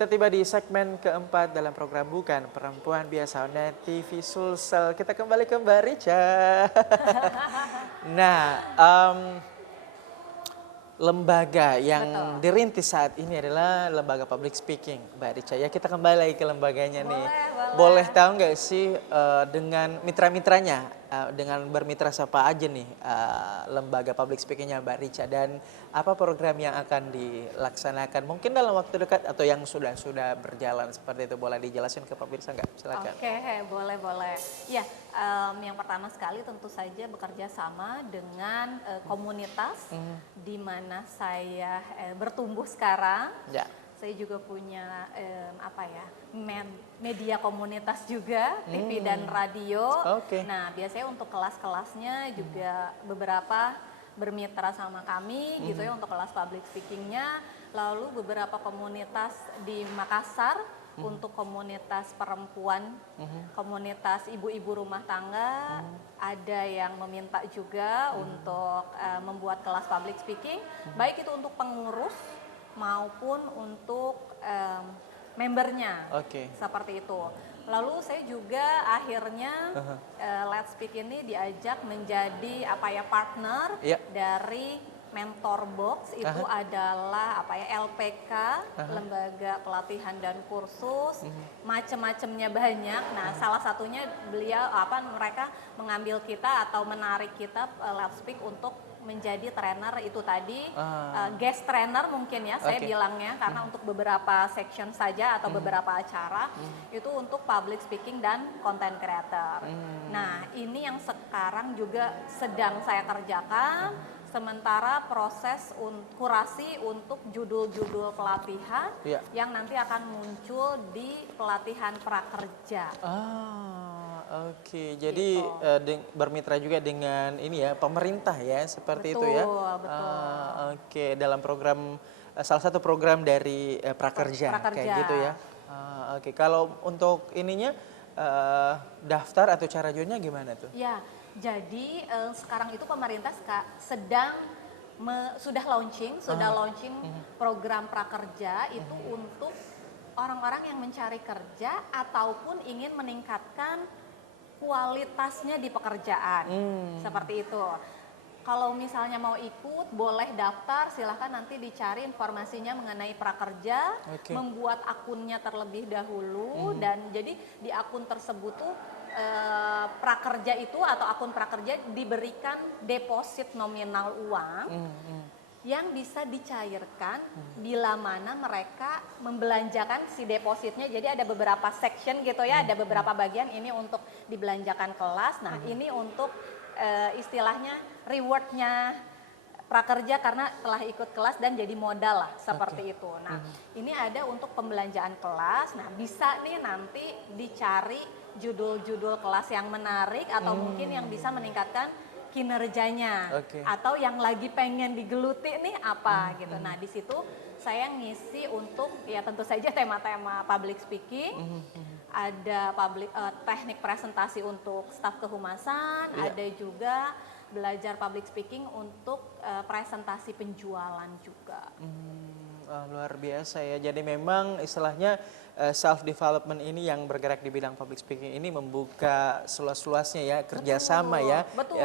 Kita tiba di segmen keempat dalam program Bukan Perempuan Biasa Net TV Sulsel. Kita kembali ke Mbak Rica. Nah, lembaga yang Betul. dirintis saat ini adalah lembaga public speaking, Mbak Rica. Ya, kita kembali lagi ke lembaganya nih. Boleh. Boleh tahu nggak sih dengan mitra-mitranya, dengan bermitra siapa aja nih lembaga public speakingnya Mbak Rica, dan apa program yang akan dilaksanakan mungkin dalam waktu dekat atau yang sudah berjalan seperti itu, boleh dijelasin ke pemirsa nggak? Silakan. Oke, boleh. Ya, yang pertama sekali tentu saja bekerja sama dengan komunitas di mana saya bertumbuh sekarang. Ya. Saya juga punya media komunitas juga, TV dan radio. Oke. Nah, biasanya untuk kelas-kelasnya juga beberapa bermitra sama kami gitu ya untuk kelas public speakingnya. Lalu beberapa komunitas di Makassar untuk komunitas perempuan, komunitas ibu-ibu rumah tangga, ada yang meminta juga untuk membuat kelas public speaking, baik itu untuk pengurus maupun untuk membernya, seperti itu. Lalu saya juga akhirnya Let's Speak ini diajak menjadi partner dari Mentor Box. Itu adalah LPK, lembaga pelatihan dan kursus, macam-macamnya banyak. Nah, salah satunya mereka mengambil kita atau menarik kita Let's Speak untuk menjadi trainer itu tadi, guest trainer mungkin ya saya bilangnya, karena untuk beberapa section saja atau beberapa acara itu untuk public speaking dan content creator. Nah, ini yang sekarang juga sedang saya kerjakan, sementara proses kurasi untuk judul-judul pelatihan yang nanti akan muncul di pelatihan prakerja. Oke, jadi bermitra juga dengan ini ya, pemerintah ya, seperti itu ya. Betul. Oke, dalam program salah satu program dari prakerja kayak gitu ya. Oke, kalau untuk ininya daftar atau cara joinnya gimana tuh? Ya, jadi sekarang itu pemerintah sedang sudah launching program prakerja itu untuk orang-orang yang mencari kerja ataupun ingin meningkatkan kualitasnya di pekerjaan, seperti itu. Kalau misalnya mau ikut, boleh daftar, silahkan nanti dicari informasinya mengenai prakerja, membuat akunnya terlebih dahulu, dan jadi di akun tersebut tuh prakerja itu atau akun prakerja diberikan deposit nominal uang yang bisa dicairkan bila mana mereka membelanjakan si depositnya. Jadi ada beberapa section gitu ya, ada beberapa bagian, ini untuk dibelanjakan kelas, nah ini untuk istilahnya rewardnya prakerja karena telah ikut kelas dan jadi modal lah, seperti itu. Nah, ini ada untuk pembelanjaan kelas. Nah, bisa nih nanti dicari judul-judul kelas yang menarik atau mungkin yang bisa meningkatkan kinerjanya, atau yang lagi pengen digeluti nih apa gitu. Nah, di situ saya ngisi untuk ya tentu saja tema-tema public speaking, ada teknik presentasi untuk staf kehumasan, ada juga belajar public speaking untuk presentasi penjualan juga. Luar biasa ya. Jadi memang istilahnya self development ini yang bergerak di bidang public speaking ini membuka seluas-luasnya ya, kerjasama ya. Betul.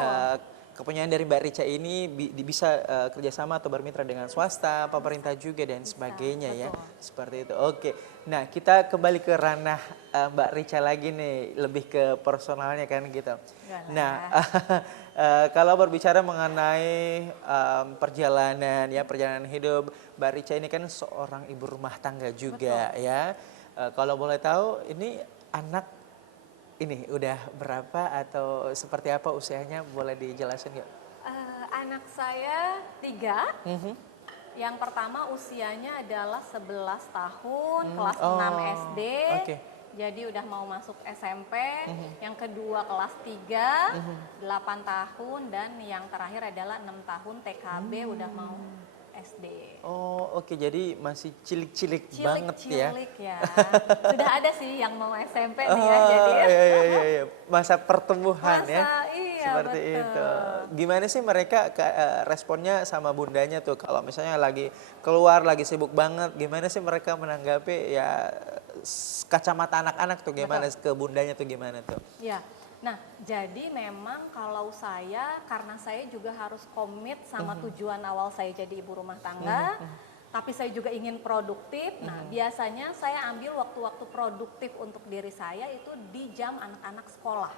Kepunyaan dari Mbak Rica ini bisa kerjasama atau bermitra dengan swasta, pemerintah juga dan sebagainya ya. Seperti itu. Oke. Nah, kita kembali ke ranah Mbak Rica lagi nih, lebih ke personalnya kan gitu. Nah, kalau berbicara mengenai perjalanan hidup, Mbak Rica ini kan seorang ibu rumah tangga juga ya. Kalau boleh tahu ini anak ini udah berapa atau seperti apa usianya, boleh dijelasin nggak? Anak saya 3. Yang pertama usianya adalah 11 tahun, kelas 6 SD. Jadi udah mau masuk SMP. Yang kedua kelas 3, 8 tahun, dan yang terakhir adalah 6 tahun TKB, udah mau SD. Oh oke, jadi masih cilik-cilik banget ya. Cilik ya. Sudah ada sih yang mau SMP nih ya, Oh, jadi iya. Masa pertumbuhan ya. iya Seperti betul. itu. Gimana sih mereka responnya sama bundanya tuh kalau misalnya lagi keluar, lagi sibuk banget, gimana sih mereka menanggapi ya kacamata anak-anak tuh gimana ke bundanya tuh gimana tuh? Ya, nah jadi memang kalau saya, karena saya juga harus komit sama tujuan awal saya jadi ibu rumah tangga, tapi saya juga ingin produktif. Nah biasanya saya ambil waktu-waktu produktif untuk diri saya itu di jam anak-anak sekolah.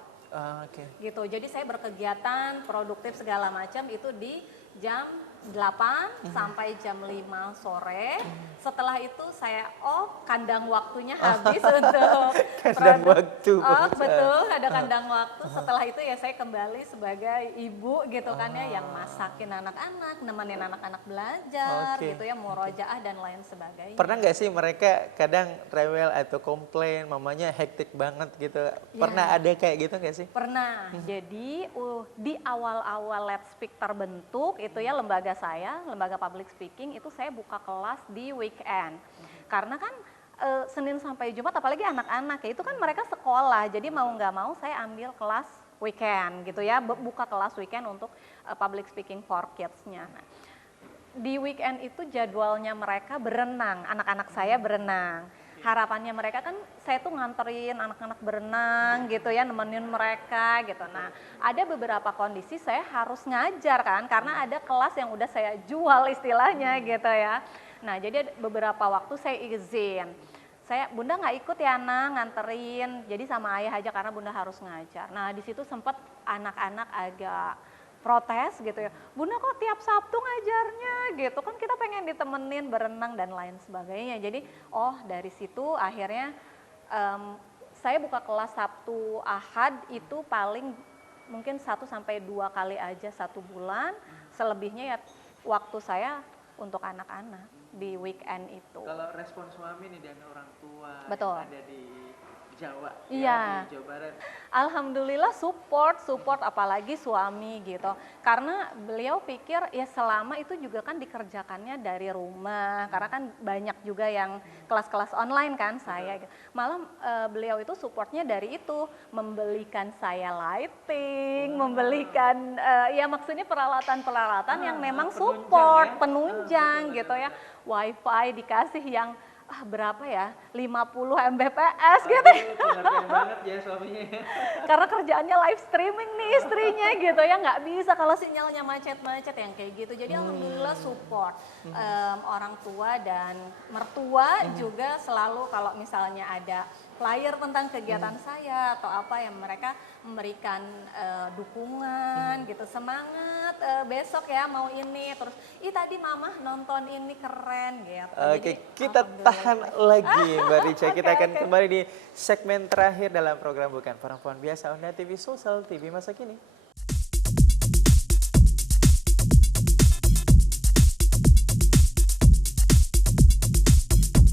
Oke. Gitu, jadi saya berkegiatan produktif segala macam itu di jam 8 sampai jam 5 sore. Setelah itu saya kandang waktunya habis untuk Kandang waktu. betul, ada kandang waktu. Setelah itu ya saya kembali sebagai ibu gitu kan ya, yang masakin anak-anak, nemenin anak-anak belajar gitu ya, murojaah dan lain sebagainya. Pernah nggak sih mereka kadang rewel atau komplain mamanya hektik banget gitu? Pernah ada kayak gitu nggak sih? Pernah. Jadi di awal-awal Let's Speak terbentuk itu ya, lembaga saya, lembaga public speaking itu saya buka kelas di weekend. Karena kan Senin sampai Jumat apalagi anak-anak ya, itu kan mereka sekolah. Jadi mau nggak mau saya ambil kelas weekend gitu ya, buka kelas weekend untuk public speaking for kids-nya. Nah, di weekend itu jadwalnya mereka berenang, anak-anak saya berenang. Harapannya mereka kan saya tuh nganterin anak-anak berenang gitu ya, nemenin mereka gitu. Nah, ada beberapa kondisi saya harus ngajar kan, karena ada kelas yang udah saya jual istilahnya gitu ya. Nah, jadi beberapa waktu saya izin. Bunda nggak ikut ya Nang, nganterin, jadi sama ayah aja karena Bunda harus ngajar. Nah, di situ sempat anak-anak agak protes gitu ya, Bunda kok tiap Sabtu ngajarnya gitu, kan kita pengen ditemenin berenang dan lain sebagainya. Jadi dari situ akhirnya saya buka kelas Sabtu Ahad itu paling mungkin 1 sampai 2 kali aja 1 bulan, selebihnya ya waktu saya untuk anak-anak di weekend itu. Kalau respon suami nih dan orang tua Betul. yang ada di Jawa, Iya. di Jawa Barat. Alhamdulillah support apalagi suami gitu. Karena beliau pikir ya selama itu juga kan dikerjakannya dari rumah. Karena kan banyak juga yang kelas-kelas online kan saya. Malah beliau itu supportnya dari itu, membelikan saya lighting, membelikan ya maksudnya peralatan-peralatan yang memang support, penunjang gitu ya. Wifi dikasih yang berapa ya, 50 Mbps gitu. Pengertian banget ya suaminya. Karena kerjaannya live streaming nih istrinya gitu ya, nggak bisa kalau sinyalnya macet-macet yang kayak gitu. Jadi alhamdulillah support orang tua dan mertua juga selalu kalau misalnya ada flyer tentang kegiatan saya atau apa yang mereka memberikan dukungan gitu, semangat besok ya mau ini, terus tadi mama nonton ini keren gitu. Oke, Jadi, kita tahan lagi Mbak Richa. Kita akan Oke. kembali di segmen terakhir dalam program Bukan Perempuan Biasa Onda TV Sosial TV masa kini.